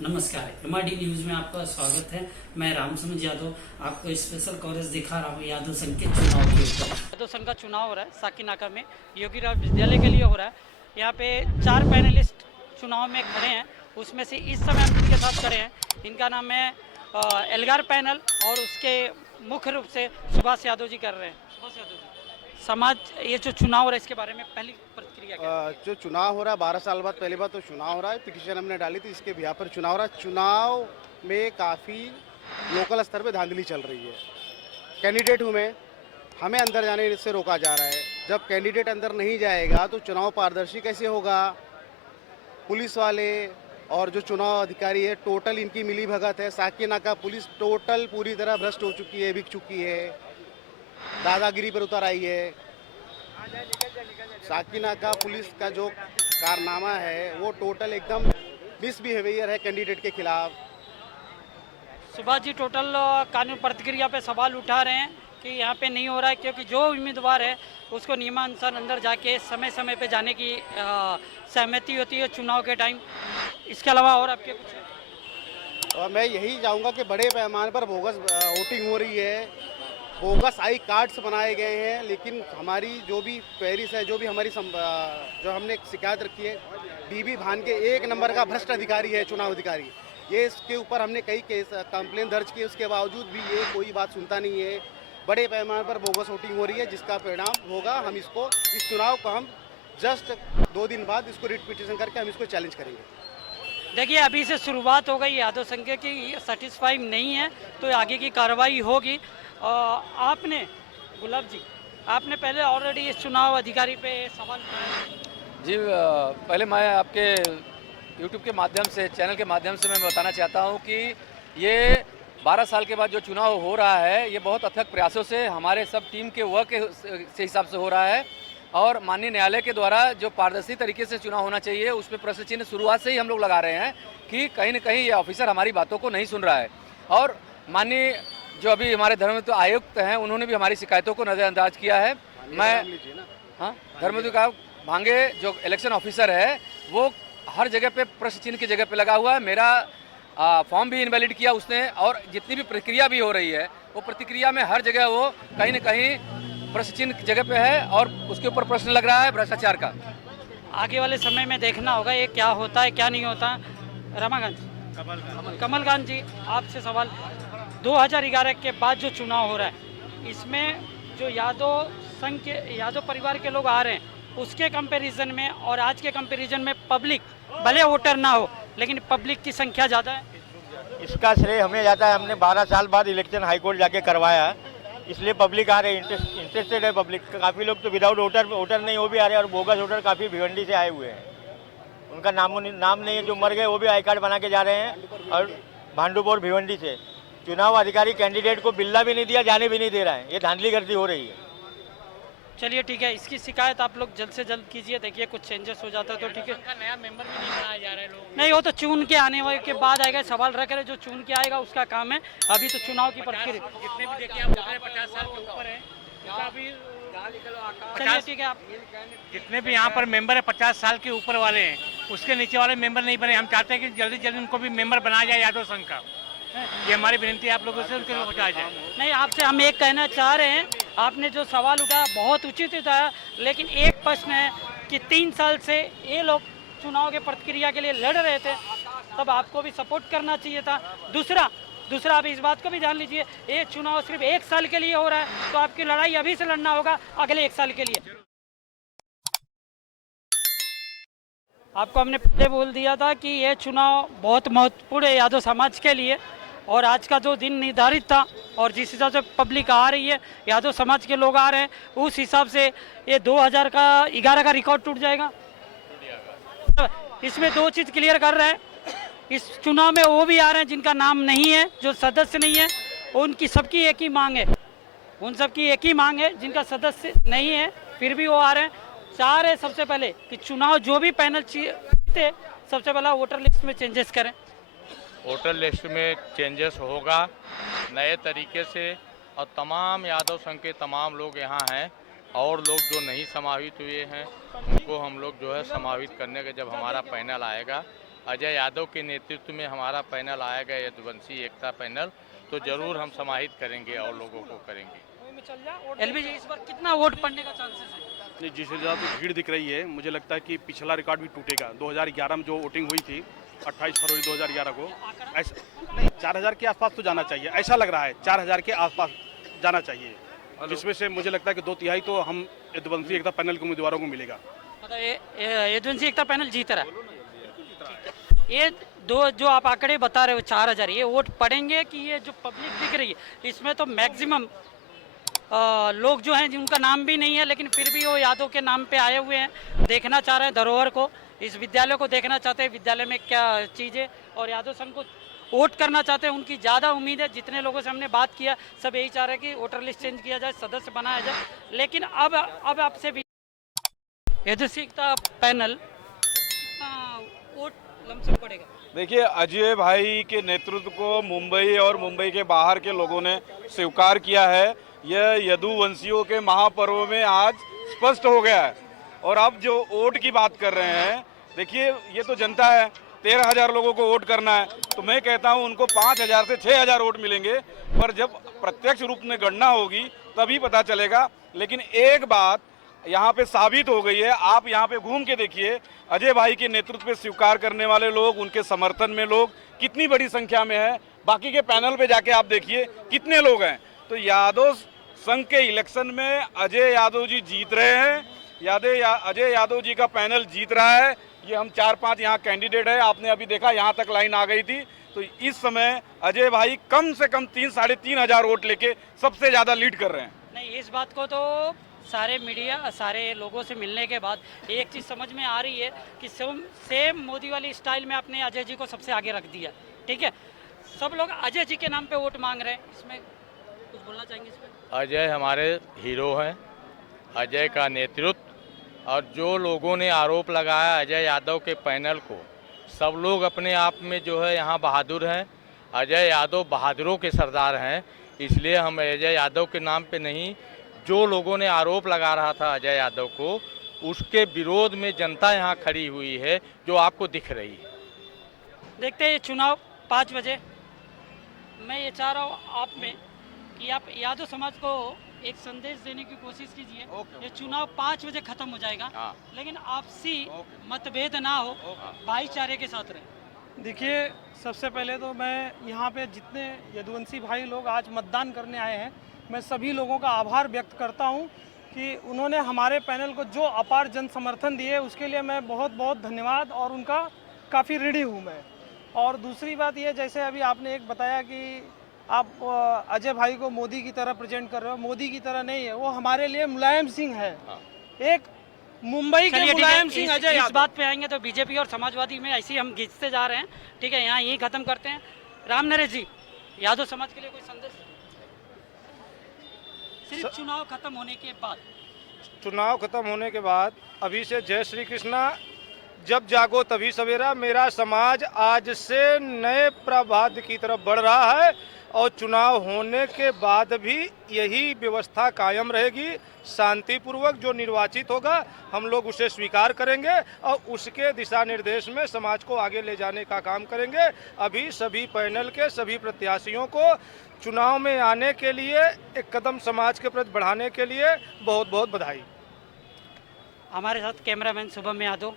नमस्कार, MRD news में आपका स्वागत है। मैं रामसुमन यादव आपको स्पेशल कवरेज दिखा रहा हूँ यादव संघ के चुनाव के ऊपर। यादव संघ का चुनाव हो रहा है साकीनाका में, योगीराव विद्यालय के लिए हो रहा है। यहाँ पे 4 पैनलिस्ट चुनाव में खड़े हैं, उसमें से इस समय हम जिनके साथ खड़े हैं इनका नाम है एल्गार पैनल, और उसके मुख्य रूप से सुभाष यादव जी कर रहे हैं। सुभाष यादव जी, समाज ये जो चुनाव हो रहा है इसके बारे में पहली प्रतिक्रिया क्या है? जो चुनाव हो रहा है 12 साल बाद पहली बार तो चुनाव हो रहा है। पिटीशन हमने डाली थी, इसके बिहार पर चुनाव हो रहा है। चुनाव में काफ़ी लोकल स्तर पे धांधली चल रही है। कैंडिडेट हूँ मैं, हमें अंदर जाने से रोका जा रहा है। जब कैंडिडेट अंदर नहीं जाएगा तो चुनाव पारदर्शी कैसे होगा? पुलिस वाले और जो चुनाव अधिकारी है टोटल इनकी मिली भगत है। साकीनाका पुलिस टोटल पूरी तरह भ्रष्ट हो चुकी है, बिक चुकी है, दादागिरी पर उतर आई है। साकीनाका पुलिस का जो कारनामा है वो टोटल एकदम मिसबिहेवियर है कैंडिडेट के खिलाफ। सुभाष जी टोटल कानून प्रतिक्रिया पे सवाल उठा रहे हैं कि यहाँ पे नहीं हो रहा है, क्योंकि जो उम्मीदवार है उसको नियमानुसार अंदर जाके समय समय पे जाने की सहमति होती है चुनाव के टाइम। इसके अलावा और आपके कुछ? और मैं यही चाहूँगा कि बड़े पैमाने पर बोगस वोटिंग हो रही है, बोगस आई कार्ड्स बनाए गए हैं। लेकिन हमारी जो भी क्वेरीज है, जो भी हमारी जो हमने शिकायत रखी है, डीबी भान के 1 नंबर का भ्रष्ट अधिकारी है चुनाव अधिकारी। ये इसके ऊपर हमने कई केस कंप्लेन दर्ज किए, उसके बावजूद भी ये कोई बात सुनता नहीं है। बड़े पैमाने पर बोगस वोटिंग हो रही है, जिसका परिणाम होगा हम इसको, इस चुनाव को हम जस्ट 2 दिन बाद इसको रिट पिटीशन करके हम इसको चैलेंज करेंगे। देखिए, अभी से शुरुआत हो गई यादव संघ की, सेटिस्फाई नहीं है तो आगे की कार्रवाई होगी। आपने गुलाब जी, आपने पहले ऑलरेडी इस चुनाव अधिकारी पे सवाल उठाया जी। पहले मैं आपके यूट्यूब के माध्यम से, चैनल के माध्यम से मैं बताना चाहता हूं कि ये 12 साल के बाद जो चुनाव हो रहा है ये बहुत अथक प्रयासों से हमारे सब टीम के वर्क से हिसाब से हो रहा है, और माननीय न्यायालय के द्वारा जो पारदर्शी तरीके से चुनाव होना चाहिए उस पर प्रश्न चिन्ह शुरुआत से ही हम लोग लगा रहे हैं कि कहीं न कहीं ये ऑफिसर हमारी बातों को नहीं सुन रहा है। और माननीय जो अभी हमारे धर्मयुक्त आयुक्त हैं उन्होंने भी हमारी शिकायतों को नज़रअंदाज किया है। मैं हाँ, धर्मयुक्त भांगे जो इलेक्शन ऑफिसर है वो हर जगह पे प्रश्न चिन्ह की जगह पे लगा हुआ है। मेरा फॉर्म भी इनवैलिड किया उसने, और जितनी भी प्रक्रिया भी हो रही है वो प्रतिक्रिया में हर जगह वो कहीं न कहीं प्रश्न चिन्ह की जगह पे है, और उसके ऊपर प्रश्न लग रहा है भ्रष्टाचार का। आगे वाले समय में देखना होगा ये क्या होता है क्या नहीं होता। रमाकांत जी, कमलकांत जी, आपसे सवाल। 2011 के बाद जो चुनाव हो रहा है इसमें जो यादव संघ के, यादव परिवार के लोग आ रहे हैं उसके कंपैरिजन में और आज के कंपैरिजन में पब्लिक, भले वोटर ना हो लेकिन पब्लिक की संख्या ज़्यादा है। इसका श्रेय हमें जाता है। हमने 12 साल बाद इलेक्शन हाईकोर्ट जाके करवाया, इसलिए पब्लिक आ रहे हैं, इंटरेस्टेड है पब्लिक। काफ़ी लोग तो विदाउट वोटर नहीं, वो भी आ रहे हैं, और बोगस वोटर काफ़ी भिवंडी से आए हुए हैं। उनका नाम नहीं है, जो मर गए वो भी आई कार्ड बना के जा रहे हैं, और भांडुपोर भिवंडी से। चुनाव अधिकारी कैंडिडेट को बिल्ला भी नहीं दिया, जाने भी नहीं दे रहा है। ये धांधली गर्दी हो रही है। चलिए ठीक है, इसकी शिकायत आप लोग जल्द से जल्द कीजिए, देखिए कुछ चेंजेस हो जाता है तो ठीक है। नया मेंबर भी नहीं बनाया जा रहा है लोग। नहीं, वो तो चुन के आने वाले के बाद आएगा। सवाल रख रहे जो चुन के आएगा उसका काम है, अभी तो चुनाव की प्रक्रिया। जितने भी देखिए आप 50 साल के ऊपर है, अभी चलिए ठीक है, आप जितने भी यहाँ पर मेंबर है 50 साल के ऊपर वाले हैं, उसके नीचे वाले मेंबर नहीं बने। हम चाहते हैं कि जल्दी जल्दी उनको भी मेंबर बनाया जाए यादव संघ का। ये हमारी विनती है आप लोगों से, उनके पहुँचाया जाए। नहीं, आपसे हम एक कहना चाह रहे हैं, आपने जो सवाल उठाया बहुत उचित उठाया, लेकिन एक प्रश्न है कि 3 साल से ये लोग चुनाव के प्रतिक्रिया के लिए लड़ रहे थे, तब आपको भी सपोर्ट करना चाहिए था। दूसरा आप इस बात को भी जान लीजिए, ये चुनाव सिर्फ 1 साल के लिए हो रहा है, तो आपकी लड़ाई अभी से लड़ना होगा अगले 1 साल के लिए। आपको हमने पहले बोल दिया था कि ये चुनाव बहुत महत्वपूर्ण है यादव समाज के लिए, और आज का जो दिन निर्धारित था और जिस हिसाब से पब्लिक आ रही है, यादव समाज के लोग आ रहे हैं, उस हिसाब से ये 2011 का रिकॉर्ड टूट जाएगा। इसमें 2 चीज़ क्लियर कर रहे हैं, इस चुनाव में वो भी आ रहे हैं जिनका नाम नहीं है, जो सदस्य नहीं है, उनकी सबकी एक ही मांग है, उन सबकी एक ही मांग है जिनका सदस्य नहीं है फिर भी वो आ रहे हैं। चाह रहे सबसे पहले कि चुनाव जो भी पैनल जीते सबसे पहला वोटर लिस्ट में चेंजेस करें। वोटर लिस्ट में चेंजेस होगा नए तरीके से, और तमाम यादव संघ के तमाम लोग यहाँ हैं, और लोग जो नहीं समाहित हुए हैं उनको हम लोग जो है समाहित करने के जब हमारा पैनल आएगा अजय यादव के नेतृत्व में हमारा पैनल आएगा, यदुवंशी एकता पैनल, तो जरूर हम समाहित करेंगे और लोगों को करेंगे। एलबी जी, इस बार कितना वोट पड़ने का चांसेस है? नहीं, जिस हिसाब से भीड़ दिख रही है, मुझे लगता है कि पिछला रिकॉर्ड भी टूटेगा। 2011 में जो वोटिंग हुई थी 28 फरवरी 2011 को, ऐसा नहीं 4000 के आसपास तो जाना चाहिए, ऐसा लग रहा है 4000 के आसपास जाना चाहिए, जिसमें से मुझे लगता है कि 2/3 तो हम यदुवंशी एकता पैनल के उम्मीदवारों को मिलेगा। मतलब यदुवंशी एकता पैनल जीत रहा है। ये दो जो आप आंकड़े बता रहे हो 4000, ये वोट पड़ेंगे कि ये जो पब्लिक दिख रही है इसमें तो मैक्सिमम लोग जो हैं जिनका नाम भी नहीं है लेकिन फिर भी वो यादव के नाम पे आए हुए हैं, देखना चाह रहे हैं धरोहर को, इस विद्यालय को देखना चाहते हैं, विद्यालय में क्या चीज़ें, और यादव संघ को वोट करना चाहते हैं। उनकी ज़्यादा उम्मीद है, जितने लोगों से हमने बात किया सब यही चाह रहे हैं कि वोटर लिस्ट चेंज किया जाए, सदस्य बनाया जाए। लेकिन अब आपसे भी यदुवंशी एकता पैनल कितना वोट लमसम पड़ेगा? देखिए, अजय भाई के नेतृत्व को मुंबई और मुंबई के बाहर के लोगों ने स्वीकार किया है। यह यदुवंशियों के महापर्व में आज स्पष्ट हो गया है। और अब जो वोट की बात कर रहे हैं, देखिए ये तो जनता है, 13,000 लोगों को वोट करना है, तो मैं कहता हूं उनको 5,000 से 6,000 वोट मिलेंगे, पर जब प्रत्यक्ष रूप में गणना होगी तभी पता चलेगा। लेकिन एक बात यहाँ पे साबित हो गई है, आप यहाँ पे घूम के देखिए, अजय भाई के नेतृत्व पे स्वीकार करने वाले लोग, उनके समर्थन में लोग कितनी बड़ी संख्या में है। बाकी के पैनल पे जाके आप देखिए कितने लोग हैं। तो यादव संघ के इलेक्शन में अजय यादव जी जीत रहे हैं, अजय यादव जी का पैनल जीत रहा है। ये हम 4-5 यहाँ कैंडिडेट है, आपने अभी देखा यहाँ तक लाइन आ गई थी। तो इस समय अजय भाई कम से कम 3-3.5 हजार वोट लेके सबसे ज़्यादा लीड कर रहे हैं। नहीं, इस बात को तो सारे मीडिया, सारे लोगों से मिलने के बाद एक चीज़ समझ में आ रही है कि सेम मोदी वाली स्टाइल में आपने अजय जी को सबसे आगे रख दिया। ठीक है, सब लोग अजय जी के नाम पे वोट मांग रहे हैं, इसमें कुछ बोलना चाहेंगे? इसमें अजय हमारे हीरो हैं, अजय का नेतृत्व, और जो लोगों ने आरोप लगाया अजय यादव के पैनल को, सब लोग अपने आप में जो है यहाँ बहादुर हैं। अजय यादव बहादुरों के सरदार हैं, इसलिए हम अजय यादव के नाम पे नहीं, जो लोगों ने आरोप लगा रहा था अजय यादव को, उसके विरोध में जनता यहाँ खड़ी हुई है, जो आपको दिख रही है। देखते हैं ये चुनाव 5 बजे। मैं ये चाह रहा हूँ आप में कि आप यादव समाज को एक संदेश देने की कोशिश कीजिए। ये चुनाव 5 बजे खत्म हो जाएगा, लेकिन आपसी मतभेद ना हो, भाईचारे के साथ रहे। देखिए, सबसे पहले तो मैं यहाँ पे जितने यदुवंशी भाई लोग आज मतदान करने आए हैं, मैं सभी लोगों का आभार व्यक्त करता हूँ कि उन्होंने हमारे पैनल को जो अपार जन समर्थन दिए, उसके लिए मैं बहुत बहुत धन्यवाद और उनका काफ़ी ऋणी हूँ मैं। और दूसरी बात ये, जैसे अभी आपने एक बताया कि आप अजय भाई को मोदी की तरह प्रेजेंट कर रहे हो, मोदी की तरह नहीं है, वो हमारे लिए मुलायम सिंह है। एक मुंबई के मुलायम सिंह अजय यादव। इस बात पे आएंगे तो बीजेपी और समाजवादी में ऐसे ही हम खींचते जा रहे हैं। ठीक है, यहाँ यही खत्म करते हैं। राम नरेश जी, यादव समाज के लिए कोई संदेश? सिर्फ चुनाव खत्म होने के बाद, चुनाव खत्म होने के बाद अभी से जय श्री कृष्णा, जब जागो तभी सवेरा। मेरा समाज आज से नए प्रभात की तरफ बढ़ रहा है और चुनाव होने के बाद भी यही व्यवस्था कायम रहेगी। शांतिपूर्वक जो निर्वाचित होगा हम लोग उसे स्वीकार करेंगे और उसके दिशा निर्देश में समाज को आगे ले जाने का काम करेंगे। अभी सभी पैनल के सभी प्रत्याशियों को चुनाव में आने के लिए, एक कदम समाज के प्रति बढ़ाने के लिए बहुत बहुत बधाई। हमारे साथ कैमरामैन शुभम यादव।